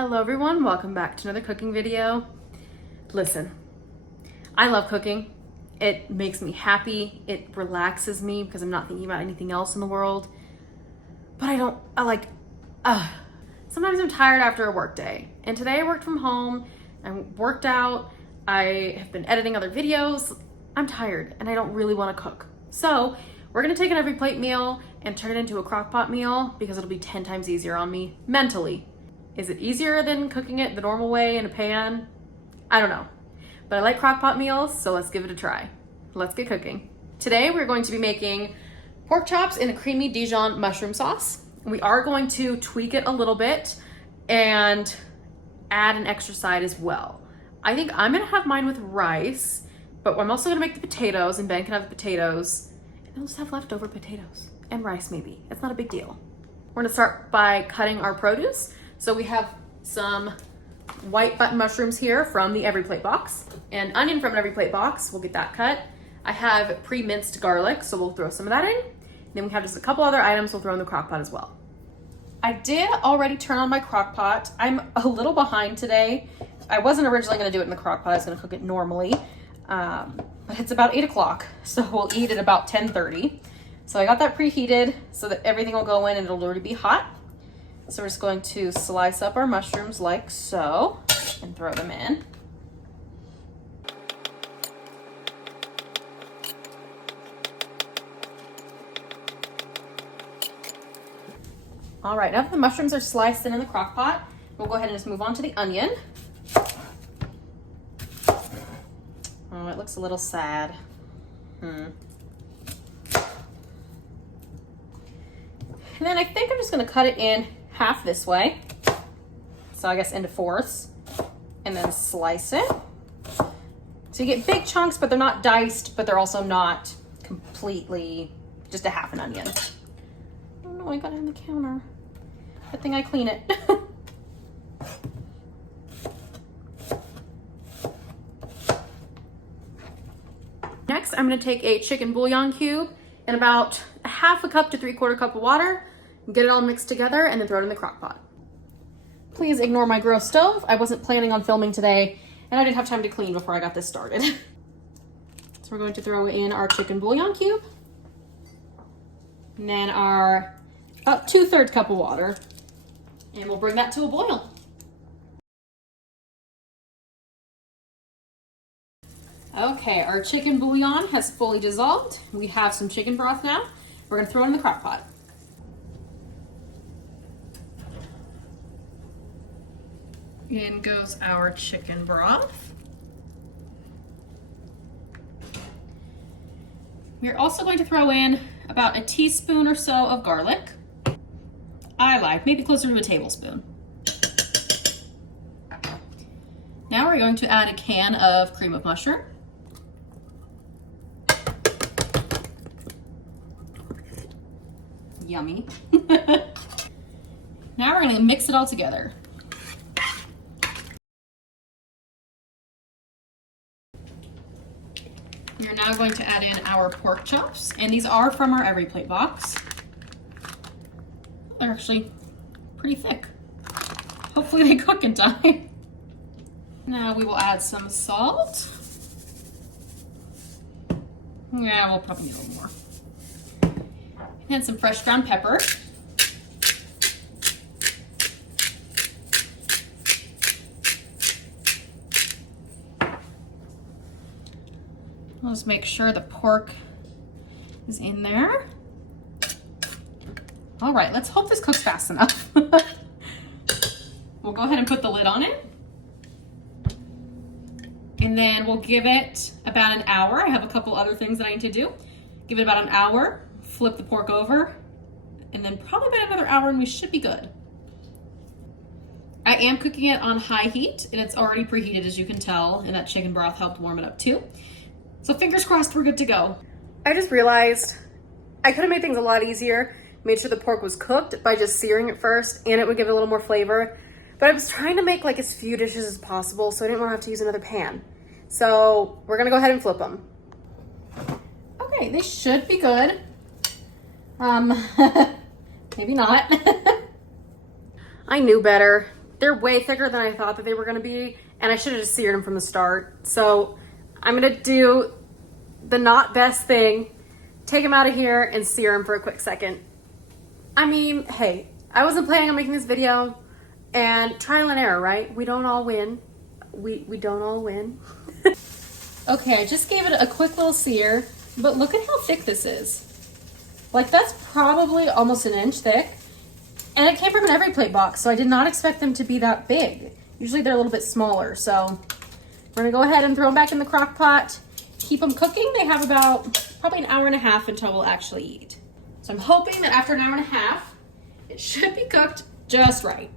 Hello everyone, welcome back to another cooking video. Listen, I love cooking. It makes me happy. It relaxes me because I'm not thinking about anything else in the world. But sometimes I'm tired after a work day. And today I worked from home, I worked out, I have been editing other videos. I'm tired and I don't really want to cook. So we're gonna take an every plate meal and turn it into a Crockpot meal because it'll be 10 times easier on me mentally. Is it easier than cooking it the normal way in a pan? I don't know. But I like Crockpot meals, so let's give it a try. Let's get cooking. Today we're going to be making pork chops in a creamy Dijon mushroom sauce. We are going to tweak it a little bit and add an extra side as well. I think I'm gonna have mine with rice, but I'm also gonna make the potatoes, and Ben can have the potatoes, and I'll just have leftover potatoes and rice maybe. It's not a big deal. We're gonna start by cutting our produce. So we have some white button mushrooms here from the Every Plate box, and onion from an Every Plate box. We'll get that cut. I have pre-minced garlic, so we'll throw some of that in. Then we have just a couple other items we'll throw in the crock pot as well. I did already turn on my crock pot. I'm a little behind today. I wasn't originally gonna do it in the crock pot. I was gonna cook it normally, but it's about 8 o'clock, so we'll eat at about 10:30. So I got that preheated so that everything will go in and it'll already be hot. So we're just going to slice up our mushrooms like so and throw them in. All right, now that the mushrooms are sliced in the crock pot, we'll go ahead and just move on to the onion. Oh, it looks a little sad. And then I think I'm just gonna cut it in half this way. So I guess into fourths, and then slice it. So you get big chunks, but they're not diced, but they're also not completely just a half an onion. Oh no, I got it on the counter. Good thing I clean it. Next, I'm gonna take a chicken bouillon cube and about a half a cup to 3/4 cup of water, get it all mixed together, and then throw it in the crock pot. Please ignore my gross stove. I wasn't planning on filming today, and I didn't have time to clean before I got this started. So we're going to throw in our chicken bouillon cube, and then our about 2/3 cup of water, and we'll bring that to a boil. Okay, our chicken bouillon has fully dissolved. We have some chicken broth now. We're gonna throw it in the crock pot. In goes our chicken broth. We're also going to throw in about a teaspoon or so of garlic. I like maybe closer to a tablespoon. Now we're going to add a can of cream of mushroom. Yummy. Now we're going to mix it all together. We're now going to add in our pork chops, and these are from our Every Plate box. They're actually pretty thick. Hopefully they cook in time. Now we will add some salt. Yeah, we'll probably need a little more. And some fresh ground pepper. I'll just make sure the pork is in there. All right, let's hope this cooks fast enough. We'll go ahead and put the lid on it. And then we'll give it about an hour. I have a couple other things that I need to do. Give it about an hour, flip the pork over, and then probably about another hour and we should be good. I am cooking it on high heat and it's already preheated, as you can tell, and that chicken broth helped warm it up too. So fingers crossed we're good to go. I just realized I could have made things a lot easier, made sure the pork was cooked by just searing it first, and it would give it a little more flavor. But I was trying to make like as few dishes as possible, so I didn't want to have to use another pan. So we're gonna go ahead and flip them. Okay, they should be good. Maybe not. I knew better. They're way thicker than I thought that they were gonna be, and I should have just seared them from the start. So I'm gonna do the not best thing, take them out of here and sear them for a quick second. I mean, hey, I wasn't planning on making this video, and trial and error, right? We don't all win. We don't all win. Okay, I just gave it a quick little sear, but look at how thick this is. Like, that's probably almost an inch thick. And it came from an EveryPlate box, so I did not expect them to be that big. Usually they're a little bit smaller, so we're gonna go ahead and throw them back in the crock pot, keep them cooking. They have about probably an hour and a half until we'll actually eat. So I'm hoping that after an hour and a half, it should be cooked just right.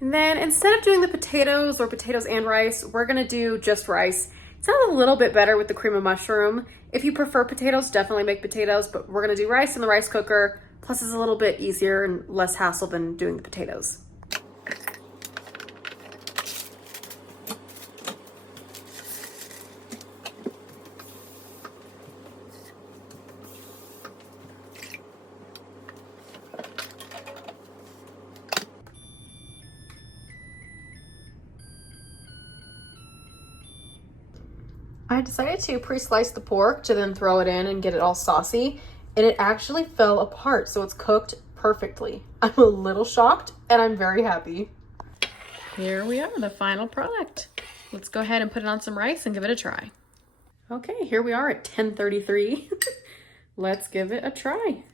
And then instead of doing the potatoes or potatoes and rice, we're gonna do just rice. It sounds a little bit better with the cream of mushroom. If you prefer potatoes, definitely make potatoes, but we're gonna do rice in the rice cooker. Plus it's a little bit easier and less hassle than doing the potatoes. I decided to pre-slice the pork to then throw it in and get it all saucy, and it actually fell apart, so it's cooked perfectly. I'm a little shocked, and I'm very happy. Here we are, the final product. Let's go ahead and put it on some rice and give it a try. Okay, here we are at 10:33. Let's give it a try.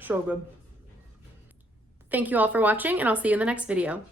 So good. Thank you all for watching, and I'll see you in the next video.